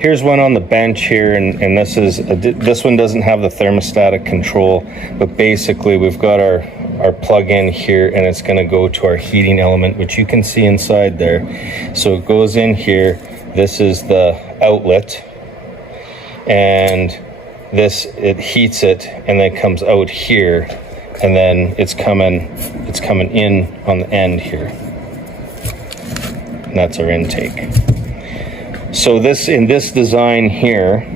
here's one on the bench here, and this one doesn't have the thermostatic control, but basically we've got our plug-in here, and it's going to go to our heating element, which you can see inside there. So it goes in here. This is the outlet, and it heats it, and then comes out here, and then it's coming in on the end here, and that's our intake. So in this design here,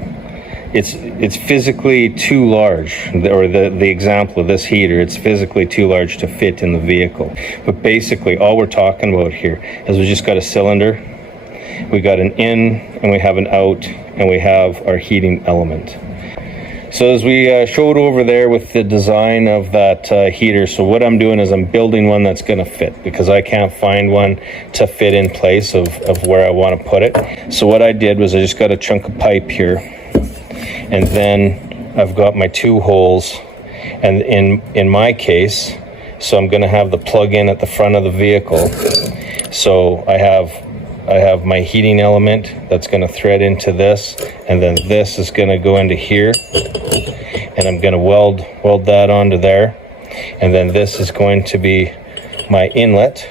it's physically too large, or the example of this heater, it's physically too large to fit in the vehicle. But basically all we're talking about here is we just got a cylinder, we got an in, and we have an out, and we have our heating element. So as we showed over there with the design of that heater, so what I'm doing is I'm building one that's going to fit, because I can't find one to fit in place of where I want to put it. So what I did was I just got a chunk of pipe here, and then I've got my 2 holes, and in my case, so I'm going to have the plug-in at the front of the vehicle. So I have my heating element that's going to thread into this, and then this is going to go into here, and I'm going to weld that onto there, and then this is going to be my inlet,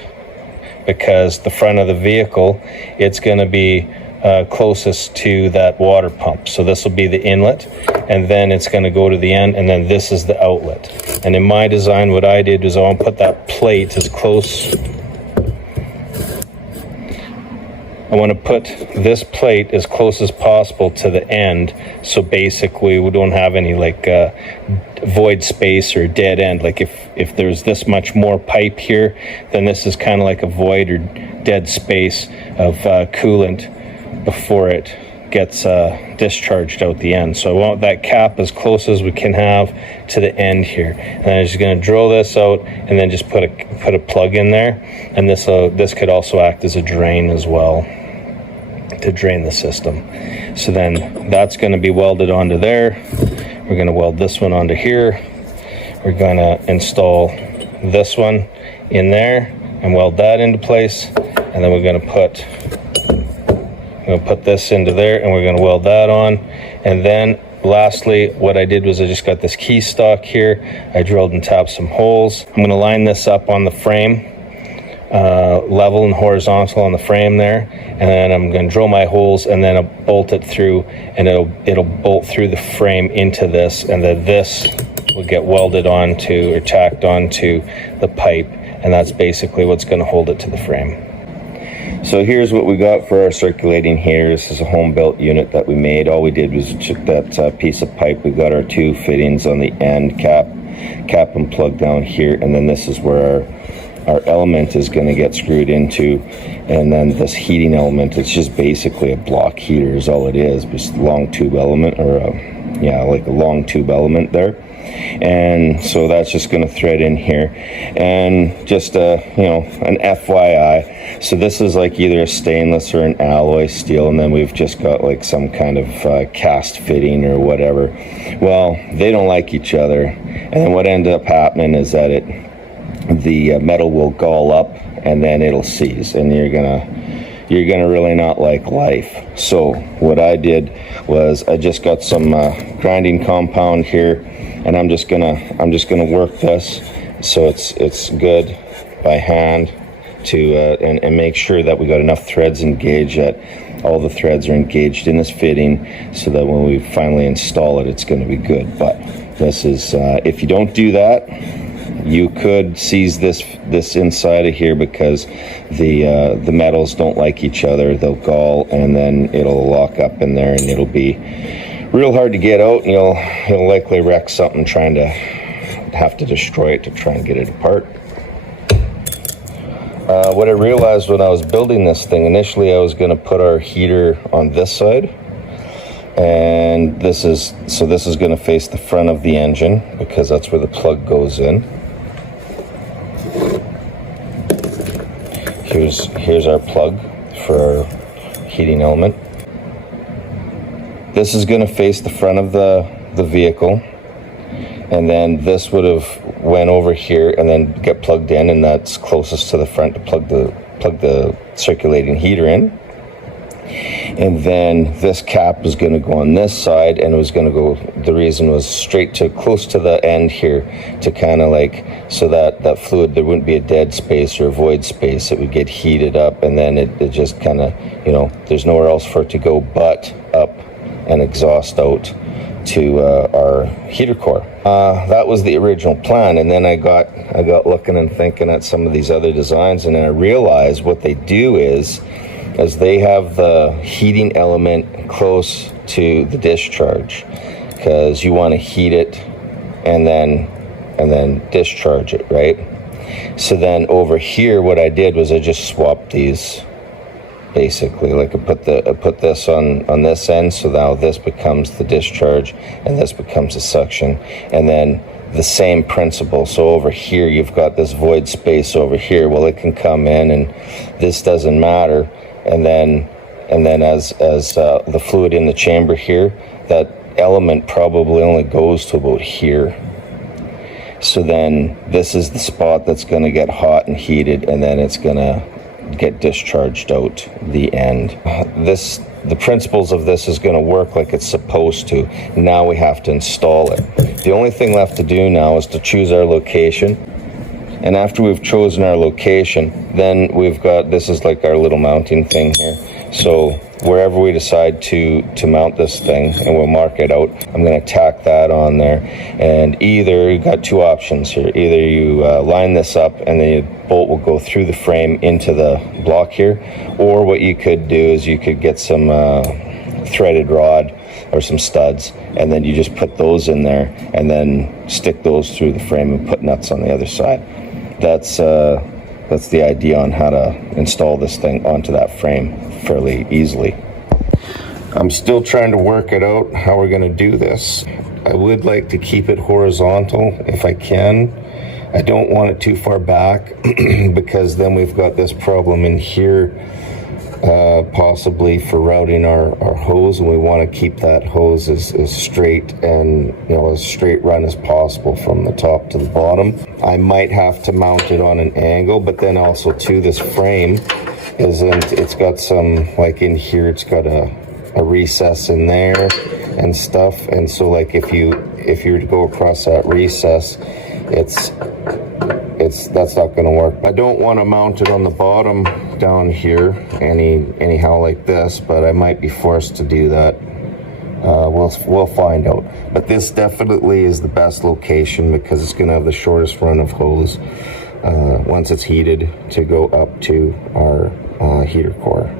because the front of the vehicle, it's going to be closest to that water pump. So this will be the inlet, and then it's going to go to the end, and then this is the outlet. And in my design, what I did was I want to put that plate as close. I want to put this plate as close as possible to the end, so basically we don't have any like void space or dead end. Like if there's this much more pipe here, then this is kind of like a void or dead space of coolant before it gets discharged out the end. So I want that cap as close as we can have to the end here, and I'm just going to drill this out, and then just put a plug in there, and this could also act as a drain as well to drain the system. So then that's going to be welded onto there. We're going to weld this one onto here. We're going to install this one in there and weld that into place, and then we're going to put this into there, and we're going to weld that on. And then lastly, what I did was I just got this key stock here. I drilled and tapped some holes. I'm going to line this up on the frame, level and horizontal on the frame there, and then I'm going to drill my holes, and then I'll bolt it through, and it'll bolt through the frame into this, and then this will get welded onto or tacked onto the pipe, and that's basically what's going to hold it to the frame. So here's what we got for our circulating heater. This is a home-built unit that we made. All we did was took that piece of pipe. We got our 2 fittings on the end, cap and plug down here, and then this is where our element is going to get screwed into, and then this heating element, it's just basically a block heater is all it is, just a long tube element, or like a long tube element there. And so that's just going to thread in here. And just an FYI, so this is like either a stainless or an alloy steel, and then we've just got like some kind of cast fitting or whatever. Well, they don't like each other, and then what ended up happening is that the metal will gall up, and then it'll seize, and you're gonna really not like life. So what I did was I just got some grinding compound here, and I'm just gonna work this so it's good by hand to and make sure that we got enough threads engaged, that all the threads are engaged in this fitting, so that when we finally install it, it's going to be good. But this is if you don't do that, you could seize this inside of here, because the metals don't like each other. They'll gall, and then it'll lock up in there, and it'll be real hard to get out, and you'll likely wreck something trying to have to destroy it to try and get it apart. What I realized when I was building this thing, initially I was going to put our heater on this side, and this is going to face the front of the engine, because that's where the plug goes in. Here's our plug for our heating element. This is going to face the front of the vehicle, and then this would have went over here and then get plugged in, and that's closest to the front to plug the circulating heater in. and then this cap was going to go on this side, and it was going to go, the reason was straight to close to the end here, to kind of like, so that that fluid, there wouldn't be a dead space or a void space. It would get heated up, and then it just kind of, you know, there's nowhere else for it to go but up and exhaust out to our heater core. That was the original plan, and then I got looking and thinking at some of these other designs, and then I realized what they do is they have the heating element close to the discharge, because you want to heat it and then discharge it, right? So then over here, what I did was I just swapped these. Basically, like I put this on this end, so now this becomes the discharge and this becomes the suction, and then the same principle. So over here you've got this void space over here. Well, it can come in and this doesn't matter, and then as the fluid in the chamber here, that element probably only goes to about here. So then this is the spot that's going to get hot and heated, and then it's going to get discharged out the end. The principles of this is going to work like it's supposed to. Now we have to install it. The only thing left to do now is to choose our location, and after we've chosen our location, then we've got, this is like our little mounting thing here. So wherever we decide to mount this thing, and we'll mark it out, I'm going to tack that on there. And either, you've got two options here. Either you line this up and the bolt will go through the frame into the block here, or what you could do is you could get some threaded rod or some studs, and then you just put those in there and then stick those through the frame and put nuts on the other side. That's the idea on how to install this thing onto that frame fairly easily. I'm still trying to work it out how we're going to do this. I would like to keep it horizontal if I can. I don't want it too far back because then we've got this problem in here, possibly for routing our hose, and we want to keep that hose as straight and, you know, as straight run as possible from the top to the bottom. I might have to mount it on an angle, but then also too, this frame it's got some, like in here, it's got a recess in there and stuff, and so like if you were to go across that recess, that's not going to work. I don't want to mount it on the bottom down here anyhow like this, but I might be forced to do that. We'll find out. But this definitely is the best location because it's going to have the shortest run of hose once it's heated to go up to our heater core.